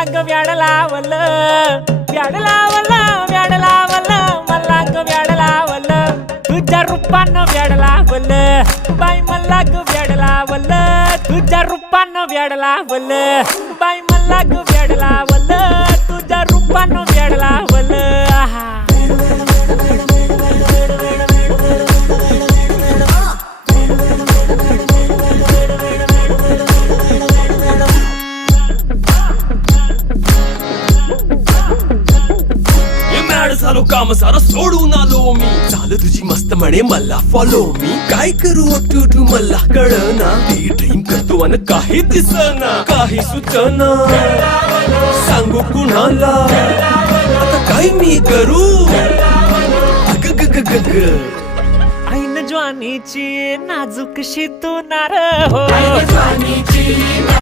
मला ग व्याड लावलं व्याड लावलं व्याड लावलं मला ग व्याड लावलं तुझ्या रूपानं व्याड लावलं बाई मला ग व्याड लावलं तुझ्या रूपानं व्याड लावलं बाई मला ग व्याड लावलं तुझ्या रूपानं व्याड लावलं आहा झालो काम सारा सोडून आलो मी झालं तुझी मस्त म्हणे मला फॉलो मी काय करू टू मला कळना ती ड्रीम करतो अन काही दिसना काही सुचना सांगू कुणाला आता काय मी करू ऐन ज्वानीची नाजूकशी तू नार हो